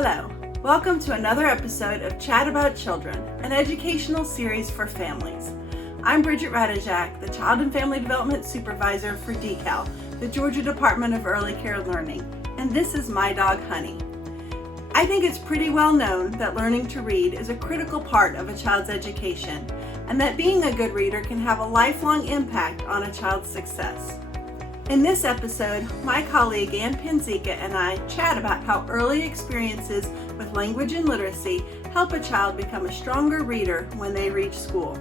Hello, welcome to another episode of Chat About Children, an educational series for families. I'm Bridget Radijak, the Child and Family Development Supervisor for DECAL, the Georgia Department of Early Care Learning, and this is my dog Honey. I think it's pretty well known that learning to read is a critical part of a child's education, and that being a good reader can have a lifelong impact on a child's success. In this episode, my colleague Ann Panzica and I chat about how early experiences with language and literacy help a child become a stronger reader when they reach school.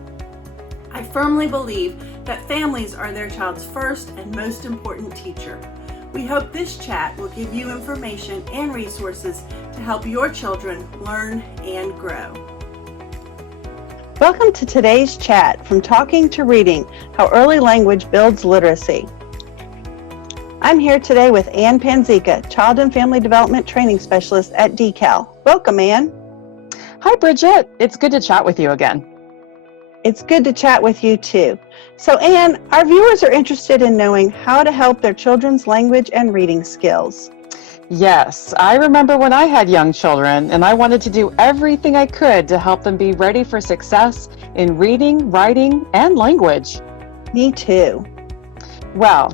I firmly believe that families are their child's first and most important teacher. We hope this chat will give you information and resources to help your children learn and grow. Welcome to today's chat from Talking to Reading, How Early Language Builds Literacy. I'm here today with Ann Panzica, Child and Family Development Training Specialist at DECAL. Welcome, Ann. Hi, Bridget. It's good to chat with you again. It's good to chat with you too. So, Ann, our viewers are interested in knowing how to help their children's language and reading skills. Yes, I remember when I had young children and I wanted to do everything I could to help them be ready for success in reading, writing, and language. Me too. Well,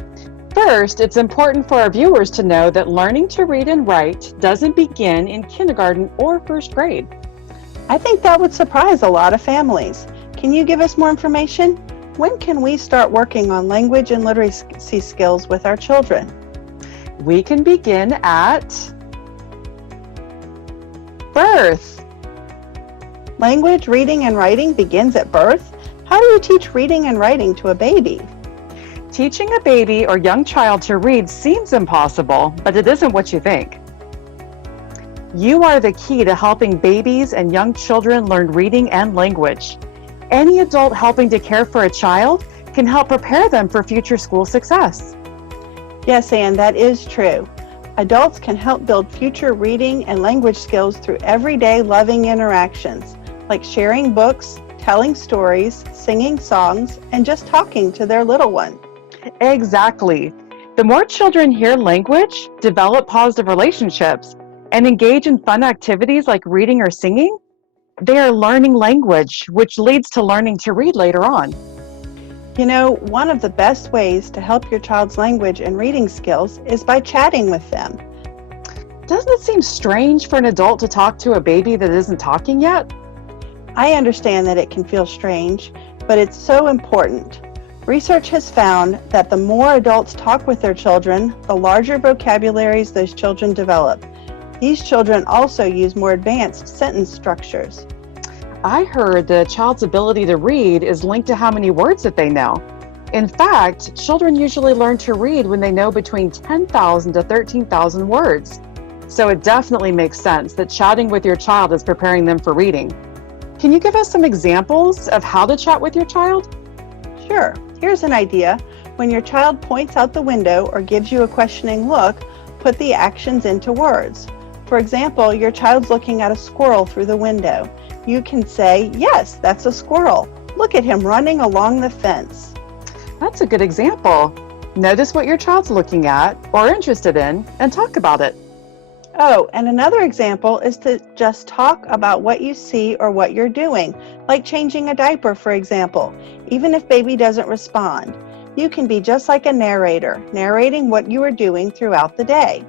first, it's important for our viewers to know that learning to read and write doesn't begin in kindergarten or first grade. I think that would surprise a lot of families. Can you give us more information? When can we start working on language and literacy skills with our children? We can begin at birth. Language, reading, and writing begins at birth? How do you teach reading and writing to a baby? Teaching a baby or young child to read seems impossible, but it isn't what you think. You are the key to helping babies and young children learn reading and language. Any adult helping to care for a child can help prepare them for future school success. Yes, Ann, that is true. Adults can help build future reading and language skills through everyday loving interactions, like sharing books, telling stories, singing songs, and just talking to their little one. Exactly. The more children hear language, develop positive relationships, and engage in fun activities like reading or singing, they are learning language, which leads to learning to read later on. You know, one of the best ways to help your child's language and reading skills is by chatting with them. Doesn't it seem strange for an adult to talk to a baby that isn't talking yet? I understand that it can feel strange, but it's so important. Research has found that the more adults talk with their children, the larger vocabularies those children develop. These children also use more advanced sentence structures. I heard that a child's ability to read is linked to how many words that they know. In fact, children usually learn to read when they know between 10,000 to 13,000 words. So it definitely makes sense that chatting with your child is preparing them for reading. Can you give us some examples of how to chat with your child? Sure. Here's an idea. When your child points out the window or gives you a questioning look, put the actions into words. For example, your child's looking at a squirrel through the window. You can say, "Yes, that's a squirrel. Look at him running along the fence." That's a good example. Notice what your child's looking at or interested in and talk about it. Oh, and another example is to just talk about what you see or what you're doing, like changing a diaper, for example, even if baby doesn't respond. You can be just like a narrator, narrating what you are doing throughout the day.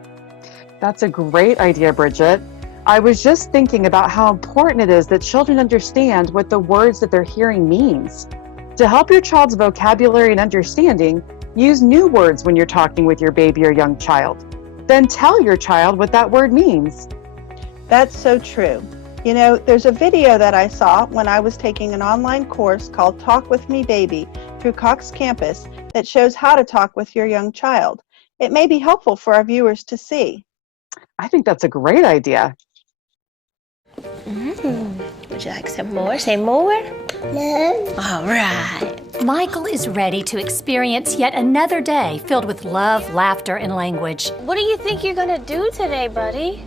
That's a great idea, Bridget. I was just thinking about how important it is that children understand what the words that they're hearing means. To help your child's vocabulary and understanding, use new words when you're talking with your baby or young child. Then tell your child what that word means. That's so true. You know, there's a video that I saw when I was taking an online course called Talk With Me Baby through Cox Campus that shows how to talk with your young child. It may be helpful for our viewers to see. I think that's a great idea. Would you like some more? Say more? No. All right. Michael is ready to experience yet another day filled with love, laughter, and language. What do you think you're going to do today, buddy?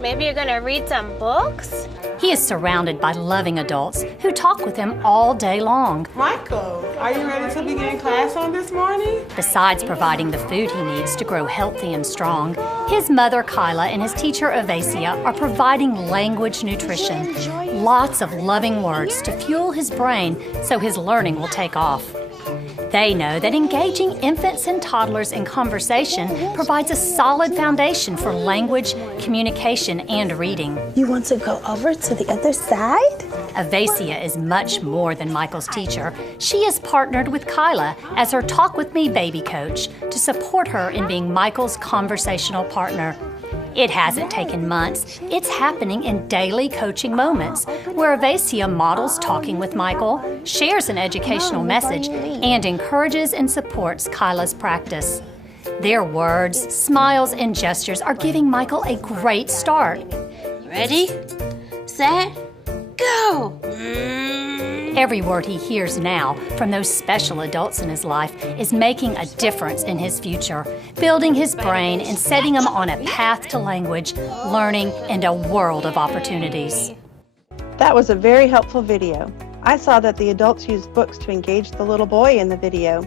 Maybe you're going to read some books? He is surrounded by loving adults who talk with him all day long. Michael, are you ready to begin class on this morning? Besides providing the food he needs to grow healthy and strong, his mother Kyla and his teacher Avasia are providing language nutrition. Lots of loving words to fuel his brain so his learning will take off. They know that engaging infants and toddlers in conversation provides a solid foundation for language, communication, and reading. You want to go over to the other side? Avasia is much more than Michael's teacher. She is partnered with Kyla as her Talk With Me baby coach to support her in being Michael's conversational partner. It hasn't taken months. It's happening in daily coaching moments where Avasia models talking with Michael, shares an educational message, and encourages and supports Kyla's practice. Their words, smiles, and gestures are giving Michael a great start. Ready, set, go! Every word he hears now from those special adults in his life is making a difference in his future, building his brain and setting him on a path to language, learning, and a world of opportunities. That was a very helpful video. I saw that the adults used books to engage the little boy in the video.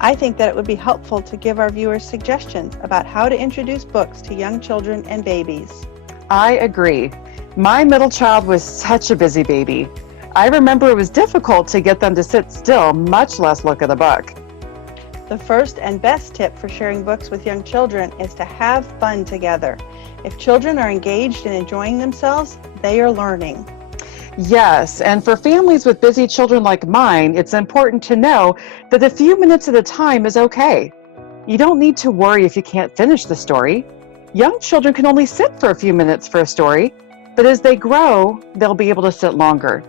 I think that it would be helpful to give our viewers suggestions about how to introduce books to young children and babies. I agree. My middle child was such a busy baby. I remember it was difficult to get them to sit still, much less look at a book. The first and best tip for sharing books with young children is to have fun together. If children are engaged and enjoying themselves, they are learning. Yes, and for families with busy children like mine, it's important to know that a few minutes at a time is okay. You don't need to worry if you can't finish the story. Young children can only sit for a few minutes for a story, but as they grow, they'll be able to sit longer.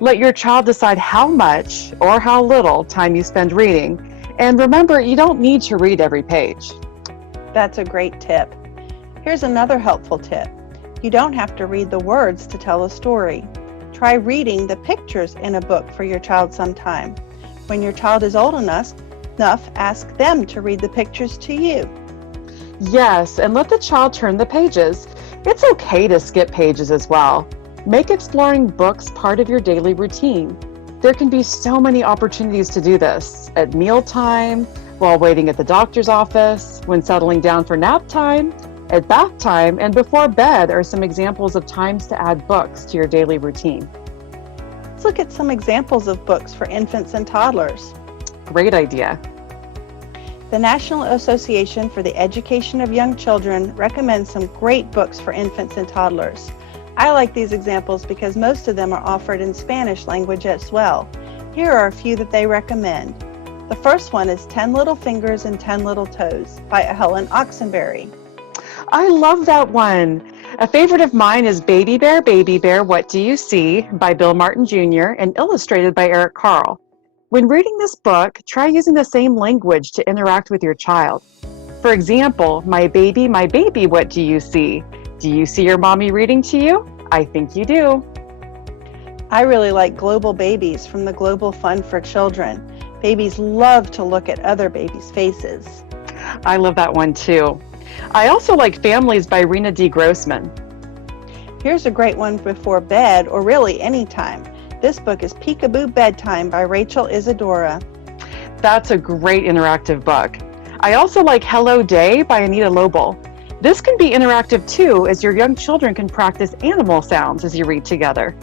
Let your child decide how much or how little time you spend reading. And remember, you don't need to read every page. That's a great tip. Here's another helpful tip. You don't have to read the words to tell a story. Try reading the pictures in a book for your child sometime. When your child is old enough, ask them to read the pictures to you. Yes, and let the child turn the pages. It's okay to skip pages as well. Make exploring books part of your daily routine. There can be so many opportunities to do this at mealtime, while waiting at the doctor's office, when settling down for nap time, at bath time, and before bed are some examples of times to add books to your daily routine. Let's look at some examples of books for infants and toddlers. Great idea. The National Association for the Education of Young Children recommends some great books for infants and toddlers. I like these examples because most of them are offered in Spanish language as well. Here are a few that they recommend. The first one is 10 Little Fingers and 10 Little Toes by Helen Oxenberry. I love that one. A favorite of mine is Baby Bear, What Do You See? By Bill Martin Jr. and illustrated by Eric Carle. When reading this book, try using the same language to interact with your child. For example, my baby, what do you see? Do you see your mommy reading to you? I think you do. I really like Global Babies from the Global Fund for Children. Babies love to look at other babies' faces. I love that one too. I also like Families by Rena D. Grossman. Here's a great one before bed, or really anytime. This book is Peekaboo Bedtime by Rachel Isadora. That's a great interactive book. I also like Hello Day by Anita Lobel. This can be interactive too, as your young children can practice animal sounds as you read together.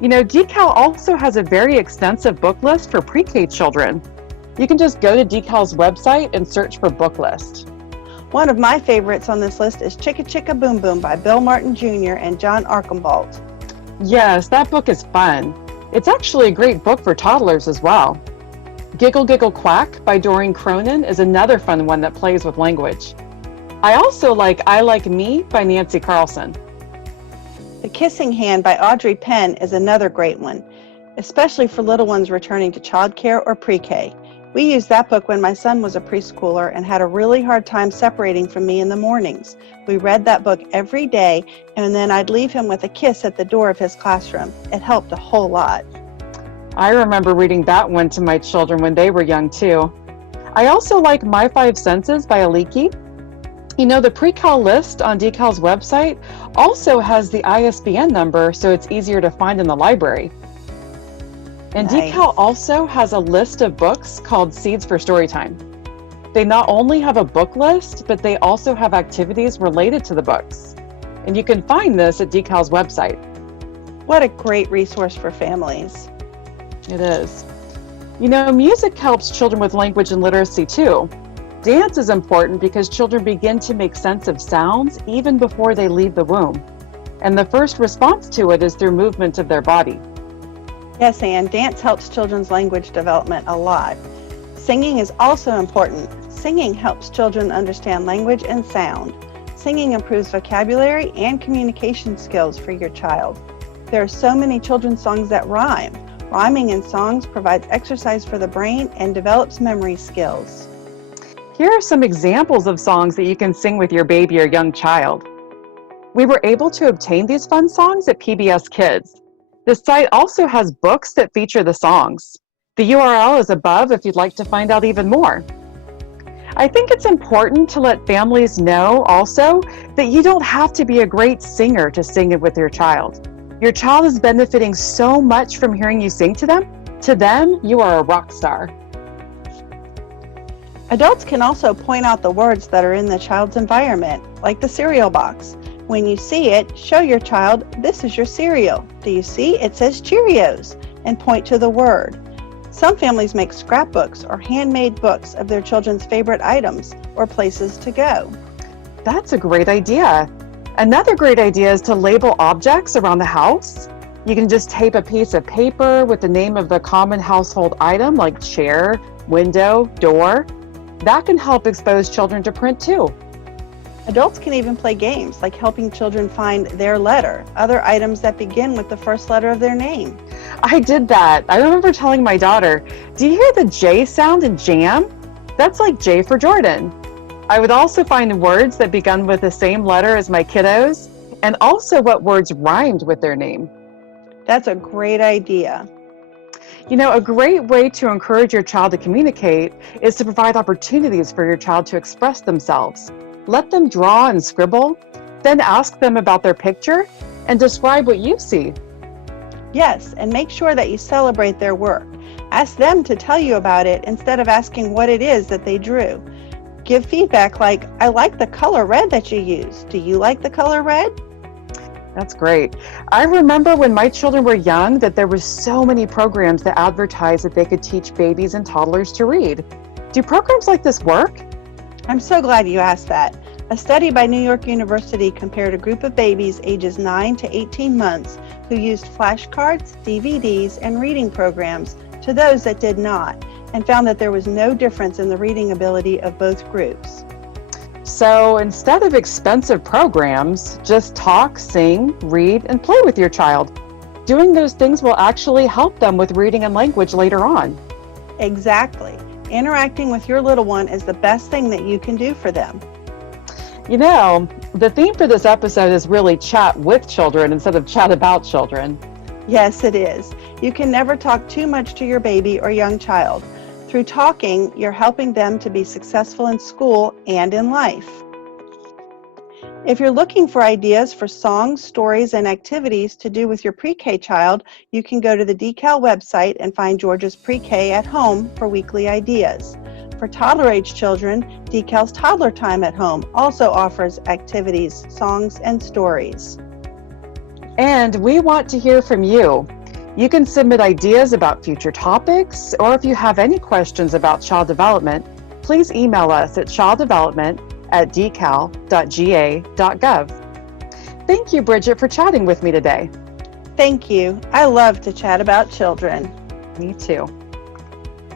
You know, DECAL also has a very extensive book list for pre-K children. You can just go to DECAL's website and search for book list. One of my favorites on this list is Chicka Chicka Boom Boom by Bill Martin Jr. and John Archambault. Yes, that book is fun. It's actually a great book for toddlers as well. Giggle Giggle Quack by Doreen Cronin is another fun one that plays with language. I also like I Like Me by Nancy Carlson. The Kissing Hand by Audrey Penn is another great one, especially for little ones returning to childcare or pre-K. We used that book when my son was a preschooler and had a really hard time separating from me in the mornings. We read that book every day, and then I'd leave him with a kiss at the door of his classroom. It helped a whole lot. I remember reading that one to my children when they were young too. I also like My Five Senses by Aliki. You know, the pre-cal list on DECAL's website also has the ISBN number, so it's easier to find in the library. And Nice. DECAL also has a list of books called Seeds for Storytime. They not only have a book list, but they also have activities related to the books. And you can find this at DECAL's website. What a great resource for families. It is. You know, music helps children with language and literacy too. Dance is important because children begin to make sense of sounds even before they leave the womb. And the first response to it is through movement of their body. Yes, Anne, dance helps children's language development a lot. Singing is also important. Singing helps children understand language and sound. Singing improves vocabulary and communication skills for your child. There are so many children's songs that rhyme. Rhyming in songs provides exercise for the brain and develops memory skills. Here are some examples of songs that you can sing with your baby or young child. We were able to obtain these fun songs at PBS Kids. The site also has books that feature the songs. The URL is above if you'd like to find out even more. I think it's important to let families know also that you don't have to be a great singer to sing it with your child. Your child is benefiting so much from hearing you sing to them. To them, you are a rock star. Adults can also point out the words that are in the child's environment, like the cereal box. When you see it, show your child, this is your cereal. Do you see? It says Cheerios, and point to the word. Some families make scrapbooks or handmade books of their children's favorite items or places to go. That's a great idea. Another great idea is to label objects around the house. You can just tape a piece of paper with the name of the common household item like chair, window, door. That can help expose children to print too. Adults can even play games like helping children find their letter, other items that begin with the first letter of their name. I did that. I remember telling my daughter, do you hear the J sound in jam? That's like J for Jordan. I would also find words that begun with the same letter as my kiddos, and also what words rhymed with their name. That's a great idea. You know, a great way to encourage your child to communicate is to provide opportunities for your child to express themselves. Let them draw and scribble, then ask them about their picture and describe what you see. Yes, and make sure that you celebrate their work. Ask them to tell you about it instead of asking what it is that they drew. Give feedback like, I like the color red that you used. Do you like the color red? That's great. I remember when my children were young that there were so many programs that advertised that they could teach babies and toddlers to read. Do programs like this work? I'm so glad you asked that. A study by New York University compared a group of babies ages 9 to 18 months who used flashcards, DVDs, and reading programs to those that did not, and found that there was no difference in the reading ability of both groups. So instead of expensive programs, just talk, sing, read, and play with your child. Doing those things will actually help them with reading and language later on. Exactly. Interacting with your little one is the best thing that you can do for them. You know, the theme for this episode is really chat with children instead of chat about children. Yes, it is. You can never talk too much to your baby or young child. Through talking, you're helping them to be successful in school and in life. If you're looking for ideas for songs, stories, and activities to do with your pre-K child, you can go to the DECAL website and find Georgia's Pre-K at Home for weekly ideas. For toddler-age children, DECAL's Toddler Time at Home also offers activities, songs, and stories. And we want to hear from you. You can submit ideas about future topics, or if you have any questions about child development, please email us at childdevelopment@decal.ga.gov. Thank you, Bridget, for chatting with me today. Thank you. I love to chat about children. Me too.